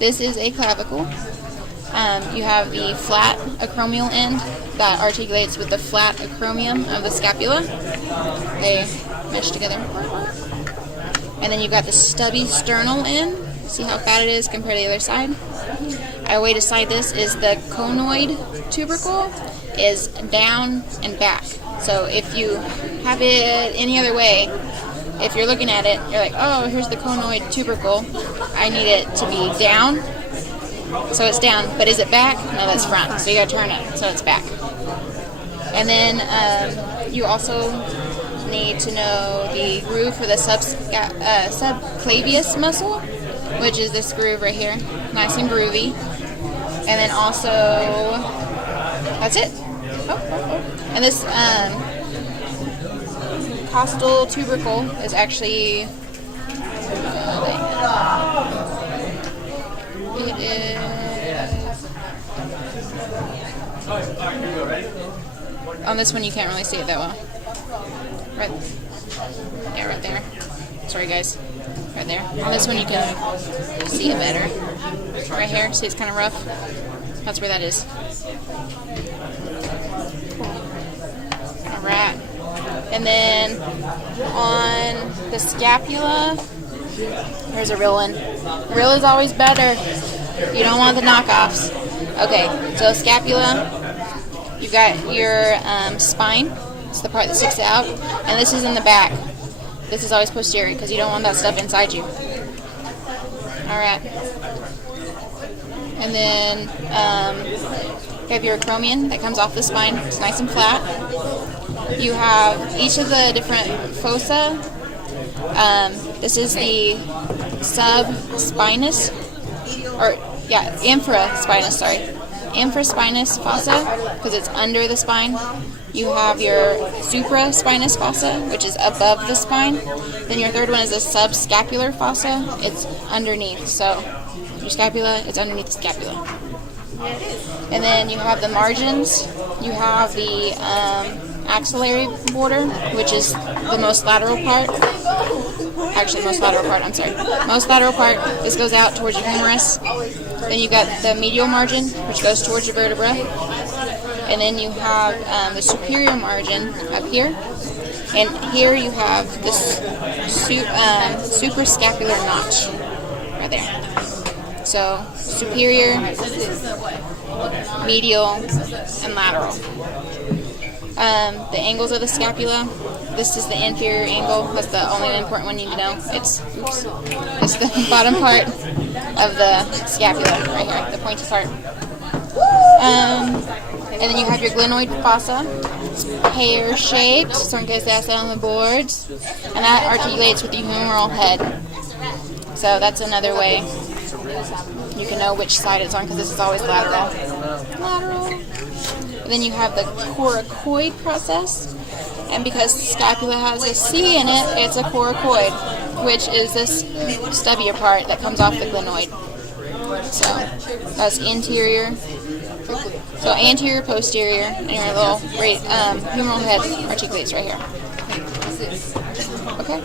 This is a clavicle. You have the flat acromial end that articulates with the flat acromion of the scapula. They mesh together. And then you've got the stubby sternal end. See how fat it is compared to the other side? A way to slide this is the conoid tubercle is down and back. So if you have it any other way, if you're looking at it, you're like, oh, here's the conoid tubercle. I need it to be down. So it's down, but is it back? No, that's front. So you gotta turn it so it's back. And then you also need to know the groove for the subclavius muscle, which is this groove right here, nice and groovy. And then also, that's it. And this costal tubercle is actually, it is, on this one you can't really see it that well. Right, yeah, right there. Sorry guys, right there. On this one you can see it better. Right here, see it's kind of rough. That's where that is. Alright, and then on the scapula, here's a real one. Real is always better. You don't want the knockoffs. Okay, so scapula, you've got your spine. It's the part that sticks out. And this is in the back. This is always posterior because you don't want that stuff inside you. Alright. And then you have your acromion that comes off the spine. It's nice and flat. You have each of the different fossa. This is the subspinous, or yeah, infraspinous, sorry. Infraspinous fossa, because it's under the spine. You have your supraspinous fossa, which is above the spine. Then your third one is a subscapular fossa. It's underneath. So your scapula, it's underneath the scapula. And then you have the margins. You have the axillary border, which is the most lateral part. Actually, most lateral part, I'm sorry. Most lateral part, this goes out towards your humerus. Then you've got the medial margin, which goes towards your vertebra. And then you have the superior margin up here. And here you have this suprascapular notch right there. So superior, medial, and lateral. The angles of the scapula. This is the inferior angle. That's the only important one you need to know. It's the bottom part of the scapula right here, the pointy part. And then you have your glenoid fossa. It's pear-shaped, so in case they ask that on the boards. And that articulates with the humeral head. So that's another way you can know which side it's on, because this is always lateral. And then you have the Coracoid process. And because scapula has a C in it, it's a coracoid, which is this stubbier part that comes off the glenoid. So that's interior. So anterior, posterior, and your little humeral head articulates right here. Okay.